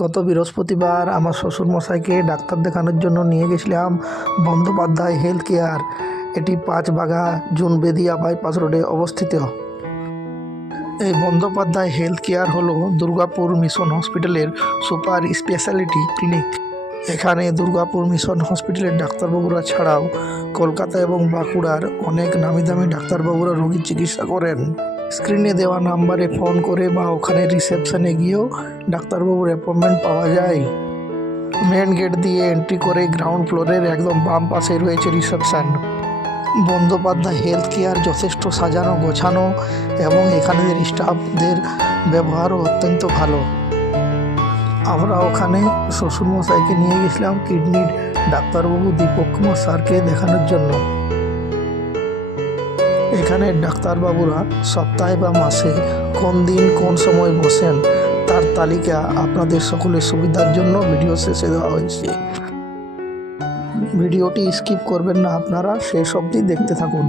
গত বৃহস্পতিবার আমার শ্বশুরমশাইকে ডাক্তার দেখানোর জন্য নিয়ে গেছিলাম বন্দ্যোপাধ্যায় হেলথ কেয়ার। এটি 5 বাঘা জুন বেদিয়া বাইপাস রোডে অবস্থিত। এই বন্দ্যোপাধ্যায় হেলথ কেয়ার হলো দুর্গাপুর মিশন হসপিটালের সুপার স্পেশালিটি ক্লিনিক। এখানে দুর্গাপুর মিশন হসপিটালের ডাক্তারবাবুরা ছাড়াও কলকাতা এবং বাঁকুড়ার অনেক নামি দামি ডাক্তারবাবুরা রোগীর চিকিৎসা করেন। স্ক্রিনে দেওয়া নাম্বারে ফোন করে বা ওখানে রিসেপশনে গিয়েও ডাক্তারবাবুর অ্যাপয়েন্টমেন্ট পাওয়া যায়। মেন গেট দিয়ে এন্ট্রি করে গ্রাউন্ড ফ্লোরের একদম বাম পাশে রয়েছে রিসেপশন। বন্দ্যোপাধ্যায় হেলথ কেয়ার যথেষ্ট সাজানো গোছানো এবং এখানের স্টাফদের ব্যবহারও অত্যন্ত ভালো। আমরা ওখানে শ্বশুরমশাইকে নিয়ে গেছিলাম কিডনির ডাক্তারবাবু দীপক কুমার স্যারকে দেখানোর জন্য। এখানে ডাক্তারবাবুরা সপ্তাহে বা মাসে কোন দিন কোন সময় বসেন তার তালিকা আপনাদের সকলের সুবিধার জন্য ভিডিও শেষে দেওয়া হয়েছে। ভিডিওটি স্কিপ করবেন না, আপনারা শেষ অবধি দেখতে থাকুন।